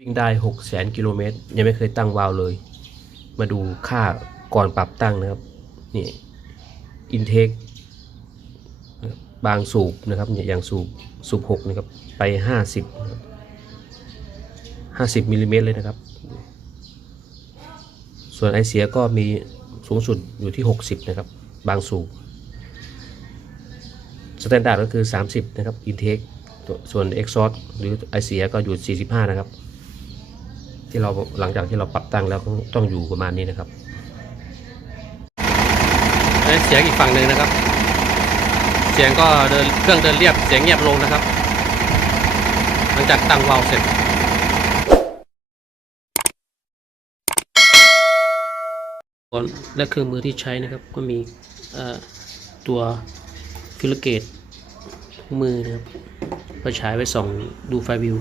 วิ่งได้ 6 0 0 0 0กิโลเมตร ยังไม่เคยตั้งวาล์วเลย มาดูค่าก่อนปรับตั้งนะครับ นี่อินเทคบางสูบนะครับเนี่ยอย่างสูบสูบ6นะครับ ไป 50 50มิลลิเมตรเลยนะครับ ส่วนไอเสียก็มีสูงสุดอยู่ที่ 60 นะครับ บางสูบสแตนดาร์ดก็คือ 30 นะครับอินเทคส่วน Exhaust หรือไอเสียก็อยู่ 45 นะครับ ที่เราหลังจากที่เราปรับตั้งแล้วก็ต้องอยู่ประมาณนี้นะครับเสียงอีกฝั่งหนึ่งนะครับ เสียงก็เดินเครื่องเดินเรียบเสียงเงียบลงนะครับ หลังจากตั้งวาล์วเสร็จและเครื่องมือที่ใช้นะครับก็มีเอ่อตัวฟิลเกตมือนะครับไปฉายไว้ส่องดูไฟวิว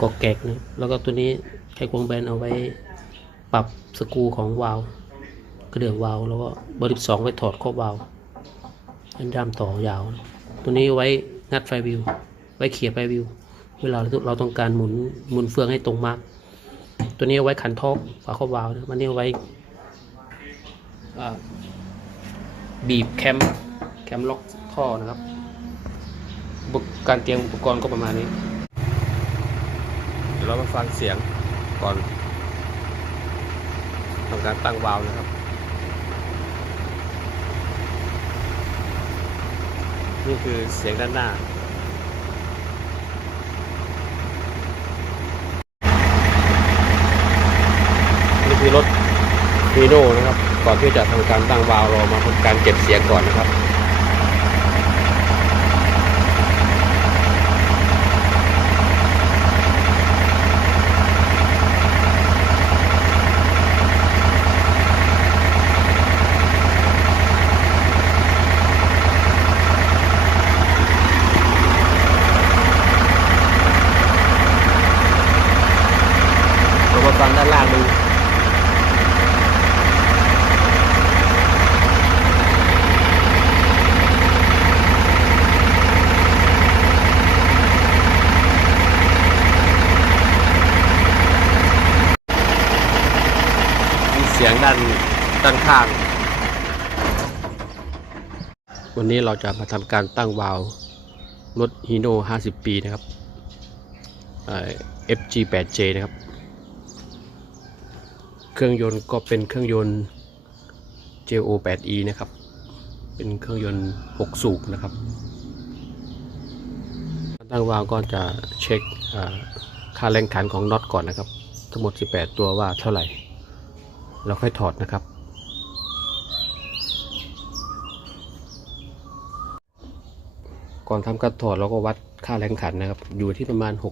กอกแกกนะแล้วก็ตัวนี้ ไขควงแบนเอาไว้ปรับสกรูของวาล์วกระเดื่องวาล์วแล้วก็เบอร์สิบสองไว้ถอดครอบวาล์วอันด้ามต่อยาว ตัวนี้ไว้งัดไฟวิว ไว้เขี่ยไฟวิว เวลาเราต้องการหมุนหมุนเฟืองให้ตรงมาก ตัวนี้ไว้ขันทอกฝาครอบวาล์วมันนี้เอาไว้บีบแคมแคมล็อกท่อนะครับ การเตรียมอุปกรณ์ก็ประมาณนี้ เดี๋ยวเรามาฟังเสียง ก่อนทำการตั้งวาล์วนะครับ นี่คือเสียงด้านหน้านี่คือรถฮีโน่นะครับ ก่อนที่จะทำการตั้งวาล์วเรามาทำการเก็บเสียงก่อนนะครับ เรามาฟังด้านล่างดู มีเสียงด้าน ด้านข้าง วันนี้เราจะมาทำการตั้งวาล์วรถฮีโน่50 ปีนะครับ FG8J นะครับ เครื่องยนต์ก็เป็นเครื่องยนต์ JO8E นะครับ เป็นเครื่องยนต์ 6 สูบนะครับตั้งวาล์วก็จะเช็คค่าแรงขันของน็อตก่อนนะครับ ทั้งหมด 18 ตัวว่าเท่าไหร่ แล้วค่อยถอดนะครับ ก่อนทำการถอดเราก็วัดค่าแรงขันนะครับ อยู่ที่ประมาณ 60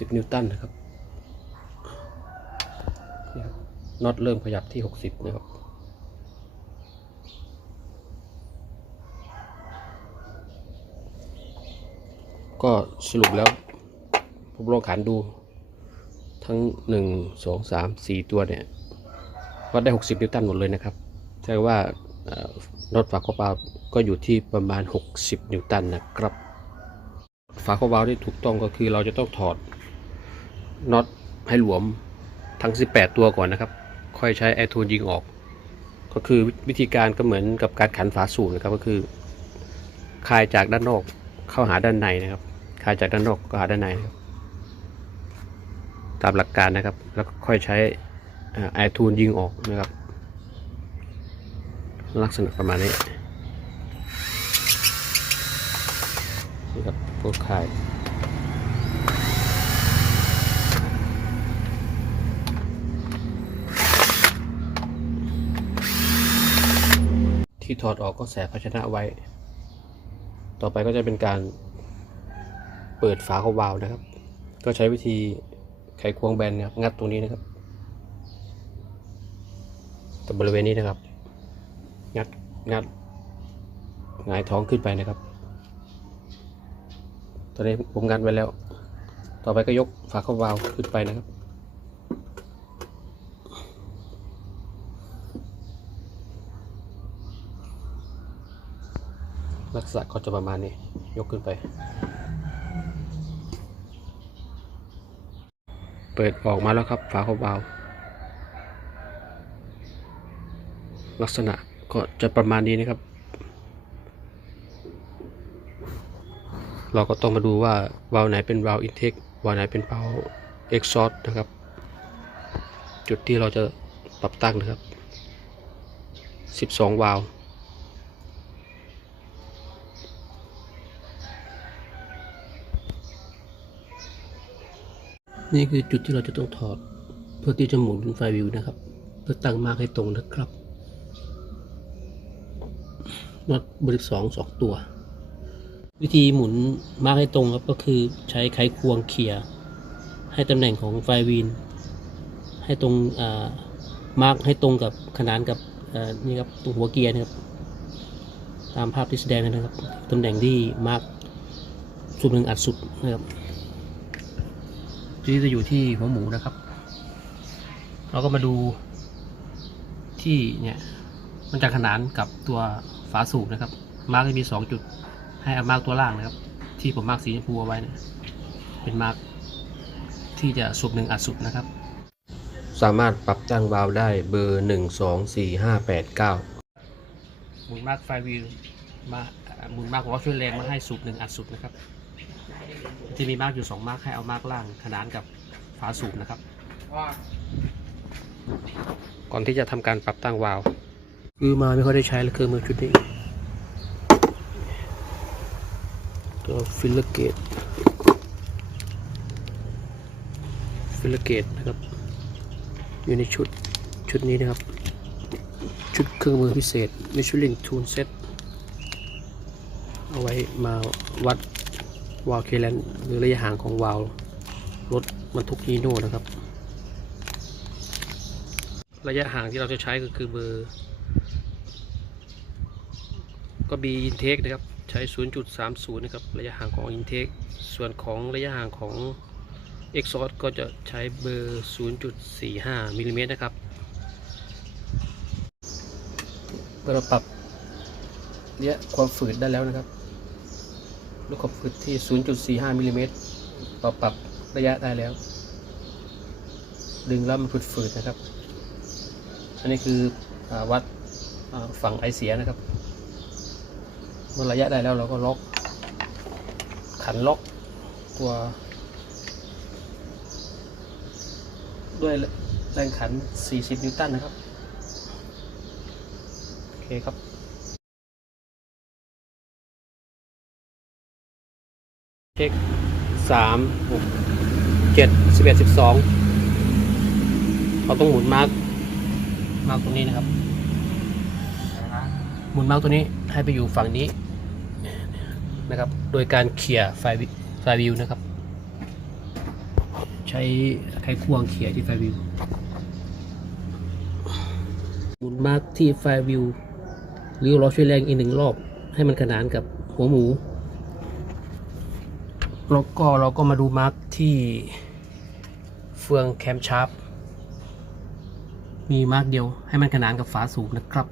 60 นิวตันนะครับนี่ครับน็อตเริ่มขยับที่ 60 นะครับก็สรุปแล้วผมลองขันดู ทั้ง 1 2 3 4 ตัวเนี่ยวัดได้ 60 นิวตันหมดเลยนะครับแสดงว่า เอ่อรถฝาครอบวาก็อยู่ที่ประมาณ 60 นิวตันนะครับ ฝาครอบวาที่ถูกต้องก็คือเราจะต้องถอดน็อตให้หลวมทั้ง 18 ตัวก่อนนะครับ ค่อยใช้ไอโทนยิงออก ก็คือวิธีการก็เหมือนกับการขันฝาสูบนะครับก็คือคลายจากด้านนอกเข้าหาด้านในนะครับคลายจากด้านนอกก็หาด้านในนะครับตามหลักการนะครับ แล้วก็ค่อยใช้ไอทูนยิงออกนะครับ ลักษณะประมาณนี้นี่ครับพวกข่ายที่ถอดออกก็แสภาชนะไว้ ต่อไปก็จะเป็นการเปิดฝาของวาล์วนะครับ ก็ใช้วิธีไขควงแบนนะครับงัดตรงนี้นะครับตรงบริเวณนี้นะครับ งัดงัดหงายท้องขึ้นไปนะครับ ตอนนี้ผมงัดไว้แล้ว ต่อไปก็ยกฝาเข้าวาล์วขึ้นไปนะครับ ลักษณะก็จะประมาณนี้ ยกขึ้นไป เปิดออกมาแล้วครับ ฝาครอบวาล์วลักษณะ ก็จะประมาณนี้นะครับ เราก็ต้องมาดูว่าวาล์วไหนเป็นวาล์วอินเทควาล์วไหนเป็นวาล์วเอ็กซอสนะครับ จุดที่เราจะปรับตั้งนะครับ 12 วาล์วนี่คือจุดที่เราจะต้องถอดเพื่อที่จะหมุนไฟวิวนะครับ เพื่อตั้งมากให้ตรงนะครับ น็อตบริสองสองตัว วิธีหมุนมาร์กให้ตรงครับก็คือใช้ไขควงเขี่ยให้ตำแหน่งของไฟวินให้ตรงมาร์กให้ตรงกับขนานกับนี่ครับตรงหัวเกียร์นะครับ ตามภาพที่แสดงนะครับตำแหน่งที่มาร์กสูบหนึ่งอัดสุดนะครับที่จะอยู่ที่หัวหมูนะครับ เราก็มาดูที่เนี่ยมันจะขนานกับตัว ฝาสูบนะครับ มาร์กจะมีสองจุด ให้เอามาร์กตัวล่างนะครับ ที่ผมมาร์กสีชมพูเอาไว้เนะเป็นมาร์กที่จะสูบหนึ่งอัดสุดนะครับ สามารถปรับตั้งวาล์วได้เบอร์หนึ่งสองสี่ห้าแปดเก้าหมุนมาร์กไฟวิวมาอ่าหมุนมาร์กของว่าช่วยแรงมาให้สูบหนึ่งอัดสุดนะครับจะมีมาร์กอยู่สองมาร์กให้เอามาร์กล่างขนานกับฝาสูบนะครับ ก่อนที่จะทำการปรับตั้งวาล์ว คือมาไม่ค่อยได้ใช้เลยเครื่องมือชุดนี้ตัวฟิลเลอร์เกตฟิลเลอร์เกตนะครับ อยู่ในชุดชุดนี้นะครับ ชุดเครื่องมือพิเศษ Michelin Tool Set เอาไว้มาวัดวาล์วเคแลนหรือระยะห่างของวาล์วรถบรรทุกฮีโน่นะครับ ระยะห่างที่เราจะใช้ก็คือเบอร์ ก็บีอินเทคนะครับใช้ 0.30 นะครับระยะห่างของอินเทคส่วนของระยะห่างของ Exhaust ก็จะใช้เบอร์ 0.45มิลลิเมตรนะครับเมื่อเราปรับระยะความฝืดได้แล้วนะครับลูกขอบฝืดที่ 0.45มิลลิเมตรเราปรับระยะได้แล้ว ดึงแล้วมันฝืดๆนะครับ อันนี้คืออวัดฝั่งไอเสียนะครับ ระยะได้แล้วเราก็ล็อก ขันล็อกตัว ด้วยแรงขัน 40 นิวตันนะครับ โอเคครับเช็คสามหกเจ็ดสิบเอ็ดสิบสองเราต้องหมุนมาร์กมาร์กตรงนี้นะครับ หมุนมาร์กตัวนี้ให้ไปอยู่ฝั่งนี้ นะครับ โดยการเขี่ยไฟวิไฟวิวนะครับ ใช้ไขควงเขี่ยที่ไฟวิวหมุนมาร์กที่ไฟวิวหรือเราช่วยแรงอีกหนึ่งรอบให้มันขนานกับหัวหมูแล้วก็เราก็มาดูมาร์กที่เฟืองแคมชาร์ปมีมาร์กเดียวให้มันขนานกับฝาสูบนะครับ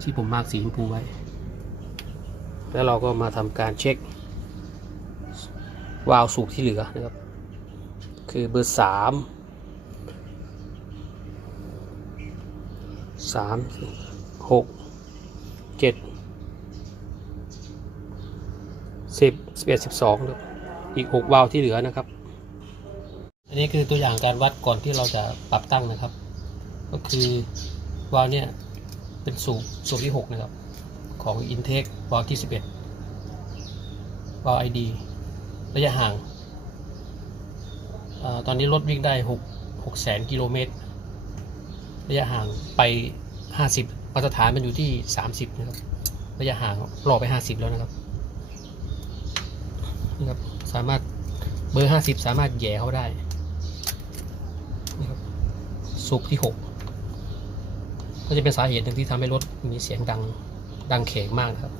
ที่ผมมาร์กสีชมพูไว้ แล้วเราก็มาทำการเช็ควาล์วสูบที่เหลือนะครับ คือเบอร์สามสามหกเจ็ดสิบสิบเอ็ดสิบสองอีก6วาล์วที่เหลือนะครับ อันนี้คือตัวอย่างการวัดก่อนที่เราจะปรับตั้งนะครับ ก็คือวาล์วเนี่ยเป็นสูบสูบที่6นะครับ ของ Intake วาล์วที่ 11วาล์ว ID ระยะห่างอตอนนี้รถวิ่งได้6 6แสนกิโลเมตร ระยะห่างไป 50 มาตรฐานมันอยู่ที่ 30 นะครับ ระยะห่างรอไป 50 แล้วนะครับนะครับ สามารถเบอร์ 50 สามารถแย่เขาได้นะครับสุกที่ 6 ก็จะเป็นสาเหตุหนึ่งที่ทำให้รถมีเสียงดัง ดังเขกมากนะครับ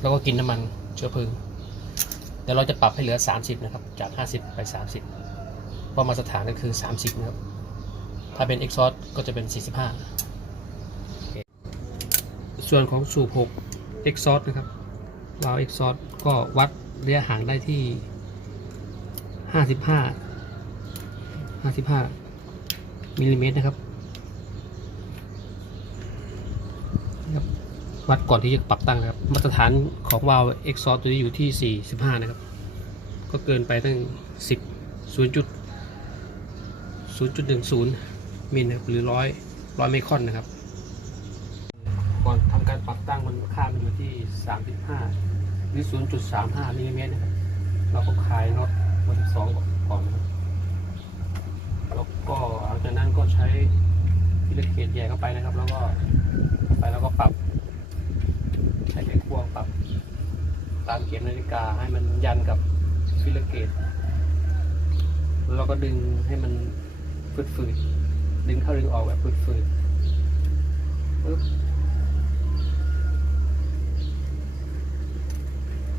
แล้วก็กินน้ำมันเชื้อเพลิงเดี๋ยวเราจะปรับให้เหลือ 30 นะครับ จาก 50 ไป 30 เพราะมาตรฐานก็คือ 30 นะครับ ถ้าเป็น Exhaust ก็จะเป็น 45 ส่วนของสูบ6 Exhaust นะครับวาล์ว Exhaust ก็วัดระยะห่างได้ที่ 55 55มิลลิเมตรนะครับ วัดก่อนที่จะปรับตั้งนะครับ มาตรฐานของวาล์วเอ็กซอร์ตัวนี้อยู่ที่ 45 นะครับ ก็เกินไปตั้ง 10 0จุด0.10 มิลนะครับหรือร้อยร้อยไมครอนนะครับ ก่อนทำการปรับตั้งมันค่ามันอยู่ที่ 35 หรือ 0.35มิลลิเมตรนะครับ เราก็คลายน็อตบนสองก่อนนะครับแล้วก็หลังจากนั้นก็ใช้ฟิลเกตแย่เข้าไปนะครับ แล้วก็ไปแล้วก็ปรับ ใช้ไขควงปรับตามเข็มนาฬิกาให้มันยันกับฟิลเกตแล้วเราก็ดึงให้มันฝืดๆดึงเข้าดึงออกแบบฝืดๆปึ๊บ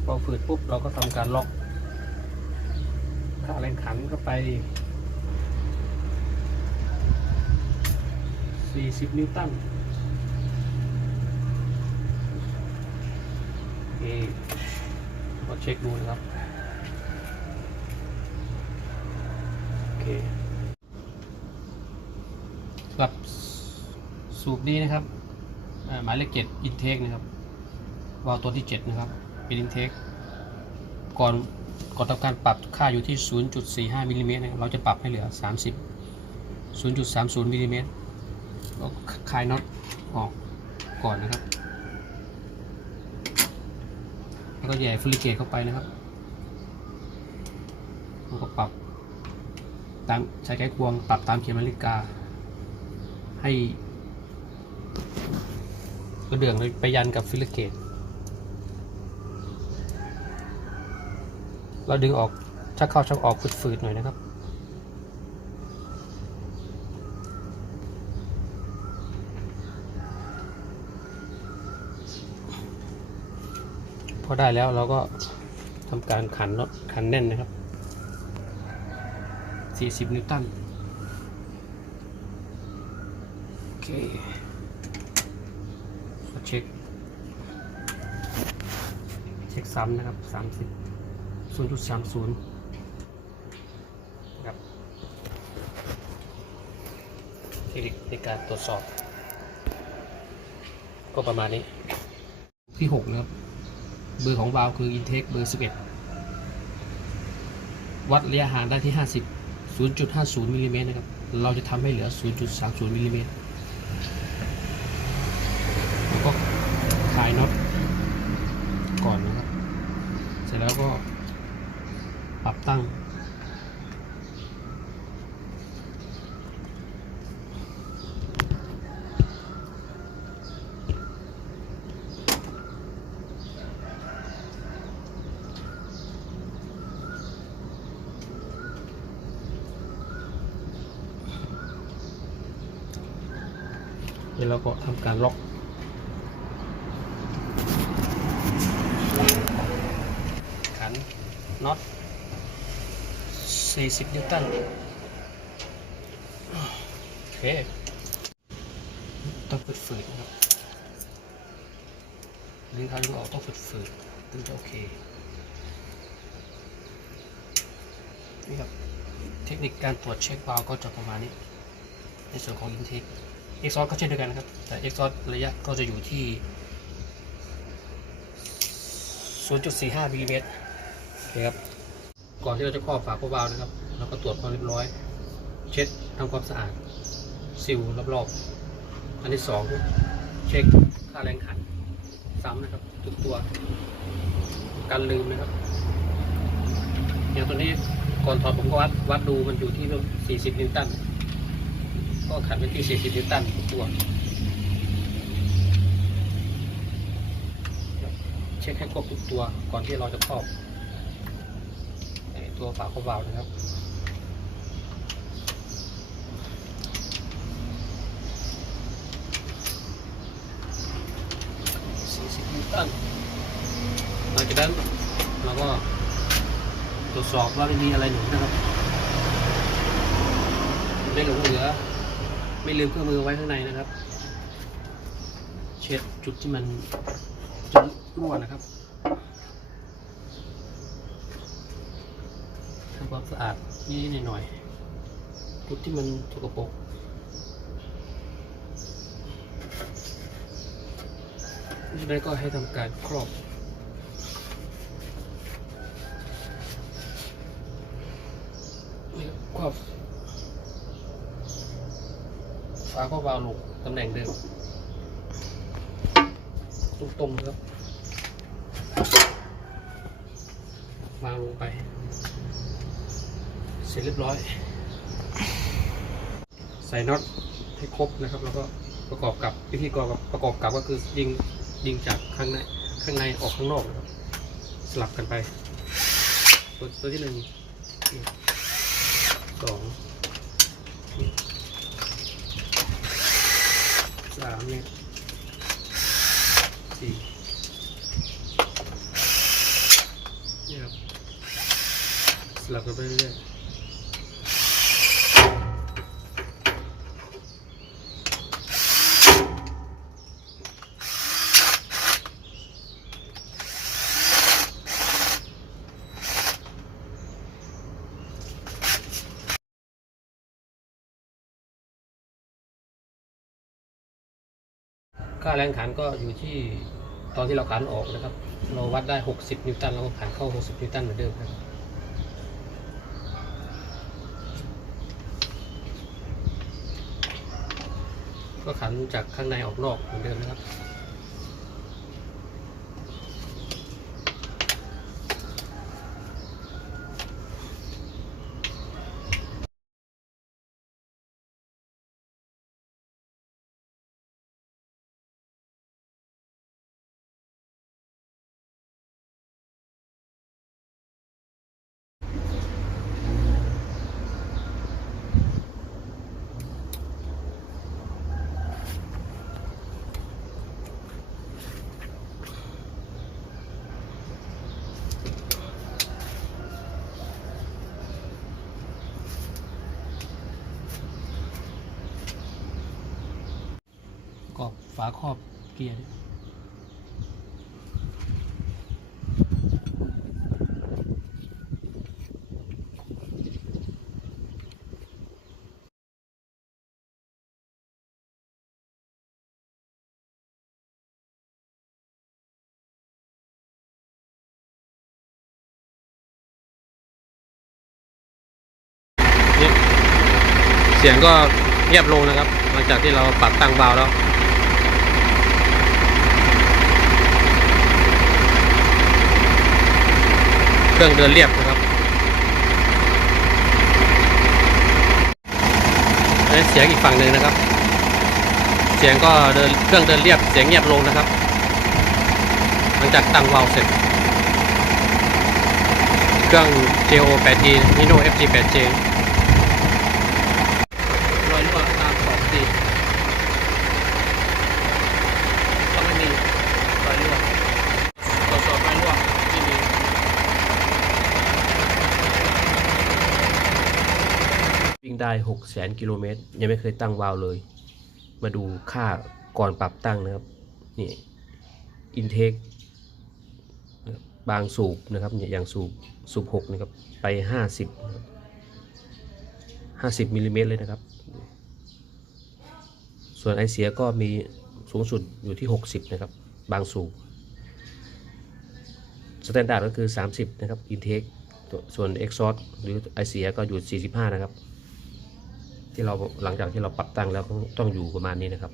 พอฝืดปุ๊บเราก็ทำการล็อกขาแรงขันเข้าไป 40 นิวตันโอเค ก็เช็คดูนะครับ โอเคสำหรับสูบนี้นะครับ หมายเลขเจ็ดอินเทคนะครับ วาล์วตัวที่ 7 นะครับ เป็นอินเทค ก่อนก่อนทำการปรับค่าอยู่ที่ 0.45มิลลิเมตรนะครับเราจะปรับให้เหลือ 30 0.30มิลลิเมตรก็คลายน็อตออกก่อนนะครับ แล้วก็แย่ฟิลิเกตเข้าไปนะครับแล้วก็ปรับตามใช้ไขควงปรับตามเข็มนาฬิกา ให้กระเดื่องไปยันกับฟิลิเกต เราดึงออกชักเข้าชักออกฝืดๆหน่อยนะครับ พอได้แล้วเราก็ทำการขันน็อตขันแน่นนะครับ 40 นิวตัน โอเคก็เช็ค เช็คซ้ำนะครับ 30 0.30ครับเทคนิคในการตรวจสอบ ก็ประมาณนี้ที่ 6 นะครับ เบอร์ของวาล์วคือ intake เบอร์ 11 วัดระยะห่างได้ที่ 50 0.50มิลลิเมตรนะครับ เราจะทำให้เหลือ 0.30มิลลิเมตรแล้วก็คลายน็อตก่อนนะครับ เสร็จแล้วก็ปรับตั้ง เดี๋ยวเราก็ทำการล็อกขันน็อต 40 นิวตันโอเคต้องฝืดๆนะครับดึงเข้าดึงออกต้องฝืดๆถึงจะโอเค นี่ครับ เทคนิคการตรวจเช็ควาล์วก็จะประมาณนี้ ในส่วนของ intake เอ็ กซอสก็เช่นเดียวกันครับ แต่เอ็กซอสระยะก็จะอยู่ที่ 0.45มิลลิเมตรโอเคครับ ก่อนที่เราจะครอบฝาคบวาล์วนะครับเราก็ตรวจความเรียบร้อย เช็ดทำความสะอาดซิลรอบๆ อันที่สองเช็คค่าแรงขัน ซ้ำนะครับ ทุกตัวกันลืมนะครับ อย่างตัวนี้ก่อนถอดผมก็วัดวัดดูมันอยู่ที่ประมาณ40 นิวตัน ก็ขันไปที่ 40นิวตันทุกตัว เช็คให้ครบทุกตัวก่อนที่เราจะครอบตัวฝาครอบวาล์วนะครับ40นิวตันหลังจากนั้นเราก็ตรวจสอบว่าไม่มีอะไรหนุนนะครับไม่หลงเหลือ ไม่ลืมเครื่องมือไว้ข้างในนะครับ เช็ดจุดที่มันจะรั่วนะครับทำความสะอาดนิดหน่อยจุดที่มันสกปรกจากนั้นก็ให้ทำการครอบ นี่ครับครอบ ฝาครอบวาล์วลงตำแหน่งเดิมตรงๆครับวางลงไป เสร็จเรียบร้อย ใส่น็อตให้ครบนะครับ แล้วก็ประกอบกับวิธีกรประกอบกับก็คือยิงยิงจากข้างในข้างในออกข้างนอกนะครับ สลับกันไป ตัวตัวที่หนึ่งสอง นี่สามเนี่ยสี่นี่ครับ สลับกันไปเรื่อย ค่าแรงขันก็อยู่ที่ตอนที่เราขันออกนะครับ เราวัดได้ 60 นิวตันเราก็ขันเข้า 60 นิวตันเหมือนเดิมครับก็ขันจากข้างในออกนอกเหมือนเดิมนะครับ ฝาครอบเกียร์เสียงก็เงียบลงนะครับ หลังจากที่เราปรับตั้งวาแล้ว เครื่องเดินเรียบนะครับเสียงอีกฝั่งหนึ่งนะครับ เสียงก็เดินเครื่องเดินเรียบเสียงเงียบลงนะครับ หลังจากตั้งวาลเสร็จ เครื่อง JO8D Hino FG8J ได้6 0 0 0 0กิโลเมตรยังไม่เคยตั้งวาล์วเลย มาดูค่าก่อนปรับตั้งนะครับนี่อินเทคบางสูบนะครับอย่างสูบสูบ6นะครับไป 50นะครับ50มิลลิเมตรเลยนะครับ ส่วนไอเสียก็มีสูงสุดอยู่ที่ 60 นะครับ บางสูบสแตนดาร์ดก็คือ 30 นะครับอินเทคส่วน Exhaust หรือไอเสียก็อยู่ 45 นะครับ ที่เราหลังจากที่เราปรับตั้งแล้วต้องอยู่ประมาณนี้นะครับ